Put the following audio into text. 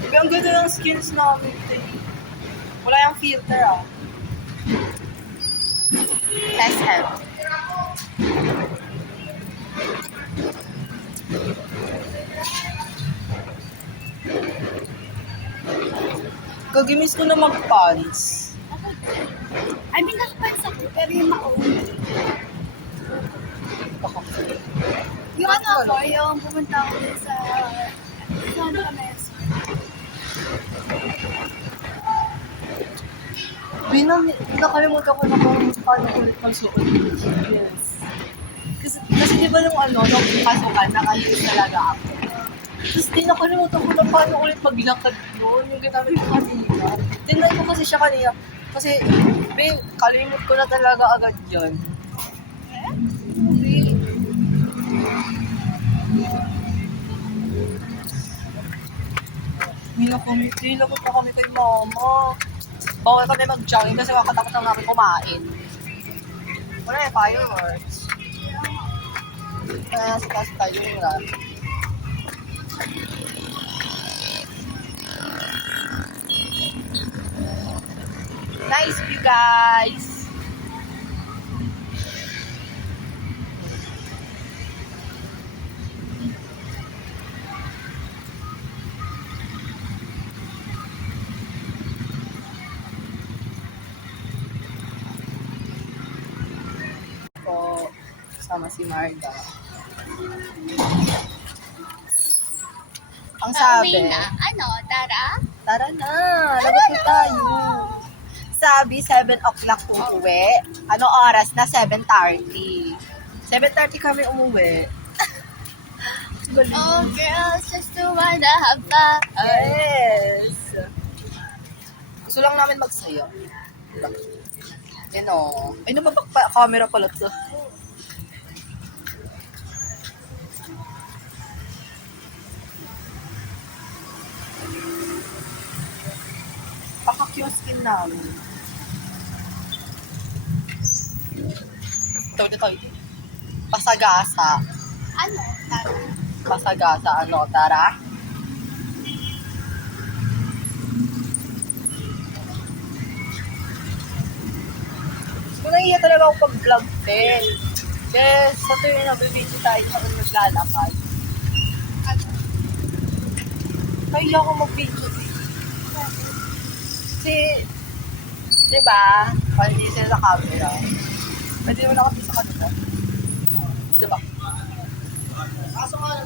Sabi, ang ganda ng skills namin. Wala yung filter ah. SM. Gagimiss ko na mag-pants. I mean, nakapans ako, pero yung maong. Yung ano ako, yung pumunta ako dun sa Santa Mesa. Nakalimutan ko na kung paano ulit magsuot. Yes. Kasi di ba nung nung pasukan, nakalis talaga ako. Tapos di nakalimutan ko na paano ulit maglakad yun, yung ginamit ko kanina. Tinry ko kasi siya kanina. Kasi, babe, kalimut ko na talaga agad yun. Babe. Nilakot pa kami kay mama. Bawal kami mag-jogging kasi kakatapos lang namin kumain. Wala yung fireworks. Kaya sa taas tayo yung rap. Nice view, guys! Po, kasama si Marga. Ang sabi, Pauwi na. Ano, Tara? tara na, lagot na tayo. Sabi, 7 o'clock uuwi. Ano oras na? 7:30. 7:30 kami umuwi. Oh, girls, just to wanna have fun. Yes! Gusto lang namin magsayo. Yan o. Ay, camera pala to. Pakak yung skin namin. Ito. Pasagasa. Ano, Tara? Pasagasa, ano, tara? Kung nahiya talaga ako pag-vlog din. Yes, sa tuwing nabibidyo tayo sa kung naglalakad. Ano? Kaya ako mag-video din. Kasi, di ba, hindi sila sa camera. Pwede naman ako sa kanila. Di ba? Kaso nga,